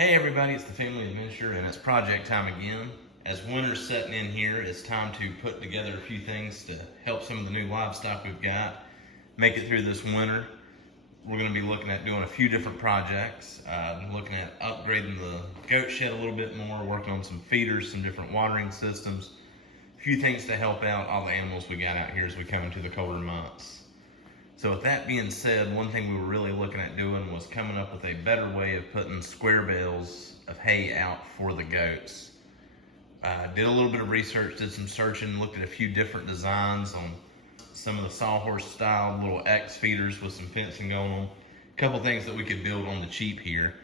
Hey everybody, it's the Family Adventure and it's project time again. As winter's setting in here, it's time to put together a few things to help some of the new livestock we've got make it through this winter. We're going to be looking at doing a few different projects, looking at upgrading the goat shed a little bit more, working on some feeders, some different watering systems, a few things to help out all the animals we got out here as we come into the colder months. So with that being said, one thing we were really looking at doing was coming up with a better way of putting square bales of hay out for the goats. Did a little bit of research, did some searching, looked at a few different designs on some of the sawhorse style little X feeders with some fencing going on. A couple things that we could build on the cheap here.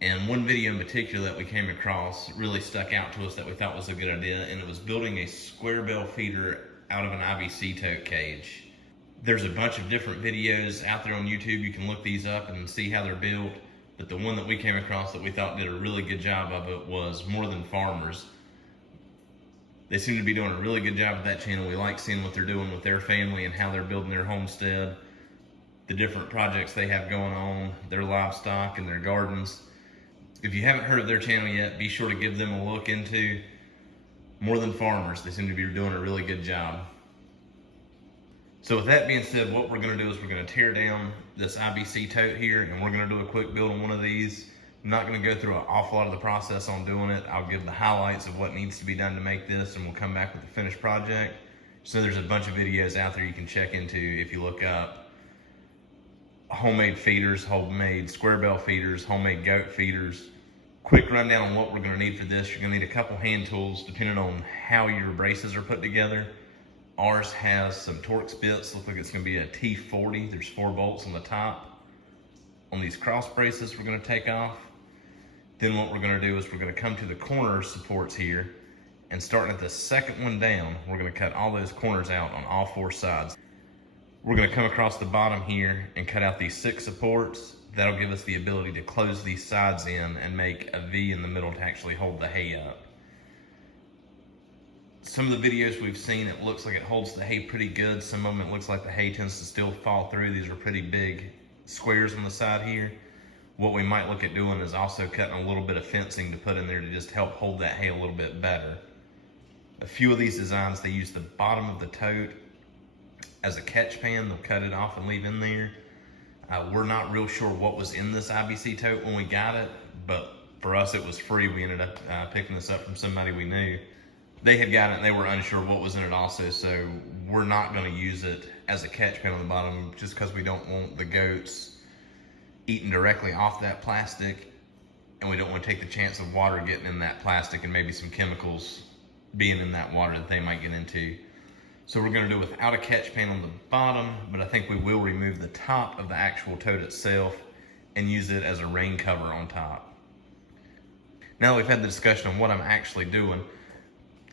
And one video in particular that we came across really stuck out to us that we thought was a good idea, and it was building a square bale feeder out of an IBC tote cage. There's a bunch of different videos out there on YouTube. You can look these up and see how they're built. But the one that we came across that we thought did a really good job of it was More Than Farmers. They seem to be doing a really good job with that channel. We like seeing what they're doing with their family and how they're building their homestead, the different projects they have going on, their livestock and their gardens. If you haven't heard of their channel yet, be sure to give them a look into More Than Farmers. They seem to be doing a really good job. So with that being said, what we're going to do is we're going to tear down this IBC tote here, and we're going to do a quick build on one of these. I'm not going to go through an awful lot of the process on doing it. I'll give the highlights of what needs to be done to make this, and we'll come back with the finished project. So there's a bunch of videos out there you can check into if you look up homemade feeders, homemade square bale feeders, homemade goat feeders. Quick rundown on what we're going to need for this. You're going to need a couple hand tools depending on how your braces are put together. Ours has some Torx bits. Looks like it's going to be a T40. There's 4 bolts on the top. On these cross braces we're going to take off. Then what we're going to do is we're going to come to the corner supports here, and starting at the second one down, we're going to cut all those corners out on all 4 sides. We're going to come across the bottom here and cut out these 6 supports. That'll give us the ability to close these sides in and make a V in the middle to actually hold the hay up. Some of the videos we've seen, it looks like it holds the hay pretty good. Some of them, it looks like the hay tends to still fall through. These are pretty big squares on the side here. What we might look at doing is also cutting a little bit of fencing to put in there to just help hold that hay a little bit better. A few of these designs, they use the bottom of the tote as a catch pan. They'll cut it off and leave in there. We're not real sure what was in this IBC tote when we got it, but for us it was free. We ended up picking this up from somebody we knew. They had got it and they were unsure what was in it also, so we're not going to use it as a catch pan on the bottom just because we don't want the goats eating directly off that plastic, and we don't want to take the chance of water getting in that plastic and maybe some chemicals being in that water that they might get into. So we're going to do without a catch pan on the bottom, but I think we will remove the top of the actual tote itself and use it as a rain cover on top. Now that we've had the discussion on what I'm actually doing,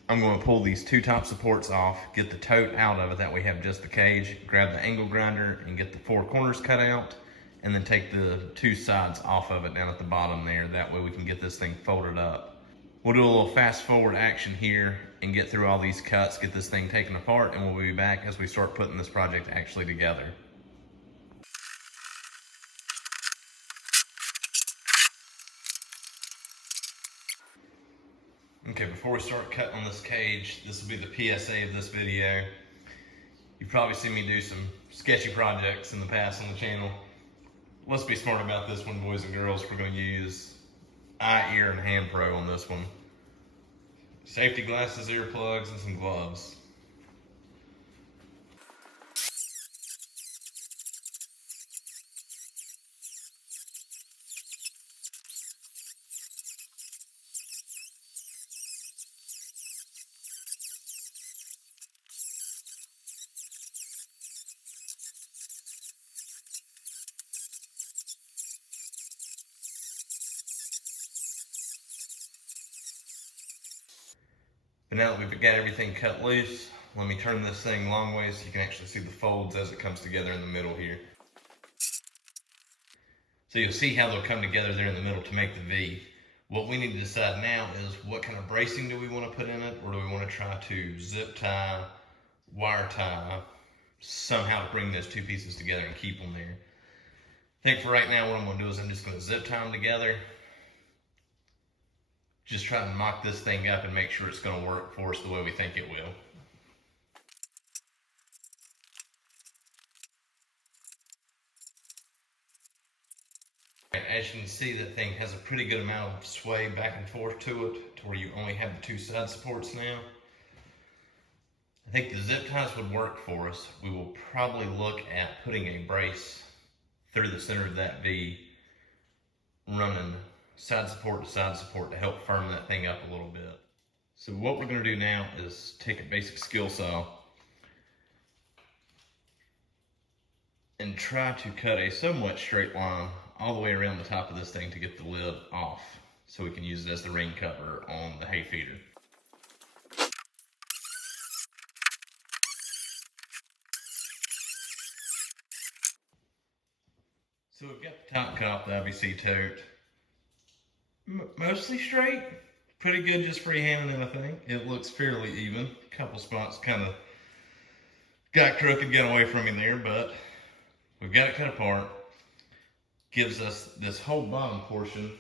I'm going to pull these 2 top supports off, get the tote out of it, that we have just the cage, grab the angle grinder and get the 4 corners cut out, and then take the 2 sides off of it down at the bottom there. That way we can get this thing folded up. We'll do a little fast forward action here and get through all these cuts, get this thing taken apart, and we'll be back as we start putting this project actually together. Okay, before we start cutting on this cage, this will be the PSA of this video. You've probably seen me do some sketchy projects in the past on the channel. Let's be smart about this one, boys and girls. We're going to use eye, ear, and hand pro on this one. Safety glasses, earplugs, and some gloves. But now that we've got everything cut loose, let me turn this thing long ways so you can actually see the folds as it comes together in the middle here. So you'll see how they'll come together there in the middle to make the V. What we need to decide now is what kind of bracing do we want to put in it, or do we want to try to zip tie, wire tie, somehow to bring those 2 pieces together and keep them there. I think for right now what I'm going to do is I'm just going to zip tie them together, just try and mock this thing up and make sure it's going to work for us the way we think it will. As you can see, that thing has a pretty good amount of sway back and forth to it, to where you only have the two side supports now. I think the zip ties would work for us. We will probably look at putting a brace through the center of that V, running side support to help firm that thing up a little bit. So what we're going to do now is take a basic skill saw and try to cut a somewhat straight line all the way around the top of this thing to get the lid off, so we can use it as the rain cover on the hay feeder. So we've got the top cut off the IBC tote. Mostly straight, pretty good just freehanding it, I think. It looks fairly even. A couple spots kind of got crooked, got away from me there, but we've got it cut apart. Gives us this whole bottom portion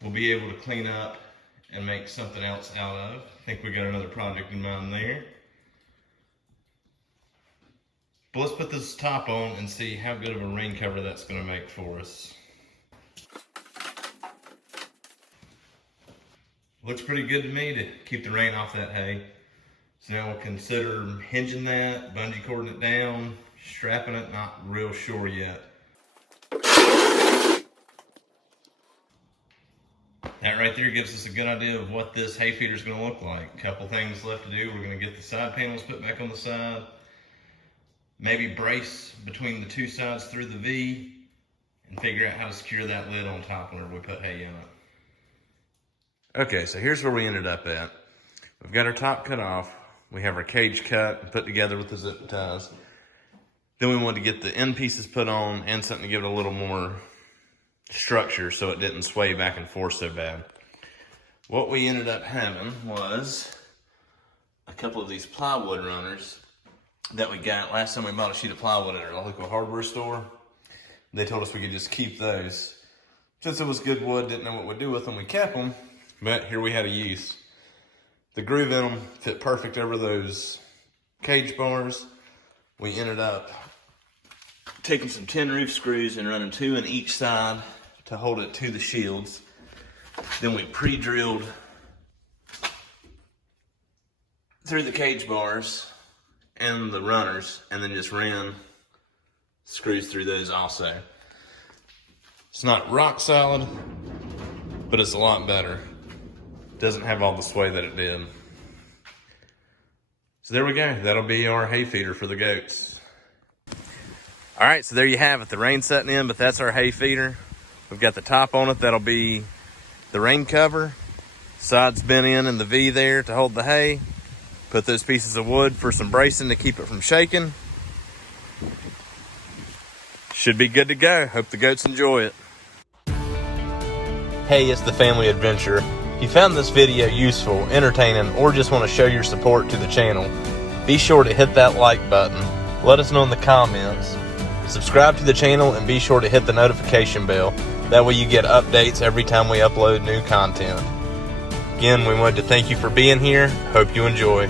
we'll be able to clean up and make something else out of. I think we got another project in mind there. But let's put this top on and see how good of a rain cover that's going to make for us. Looks pretty good to me to keep the rain off that hay. So now we'll consider hinging that, bungee cording it down, strapping it, not real sure yet. That right there gives us a good idea of what this hay feeder is going to look like. A couple things left to do. We're going to get the side panels put back on the side. Maybe brace between the two sides through the V and figure out how to secure that lid on top whenever we put hay in it. Okay, so here's where we ended up at. We've got our top cut off. We have our cage cut and put together with the zip ties. Then we wanted to get the end pieces put on and something to give it a little more structure so it didn't sway back and forth so bad. What we ended up having was a couple of these plywood runners that we got last time we bought a sheet of plywood at our local hardware store. They told us we could just keep those. Since it was good wood, didn't know what we'd do with them, we kept them, but here we had a use. The groove in them fit perfect over those cage bars. We ended up taking some tin roof screws and running 2 in each side to hold it to the shields. Then we pre-drilled through the cage bars and the runners, and then just ran screws through those also. It's not rock solid, but it's a lot better. Doesn't have all the sway that it did. So there we go. That'll be our hay feeder for the goats. All right, so there you have it. The rain's setting in, but that's our hay feeder. We've got the top on it. That'll be the rain cover. Sides bent in the V there to hold the hay. Put those pieces of wood for some bracing to keep it from shaking. Should be good to go. Hope the goats enjoy it. Hey, it's the Family Adventure. If you found this video useful, entertaining, or just want to show your support to the channel, be sure to hit that like button. Let us know in the comments. Subscribe to the channel and be sure to hit the notification bell. That way you get updates every time we upload new content. Again, we wanted to thank you for being here. Hope you enjoy.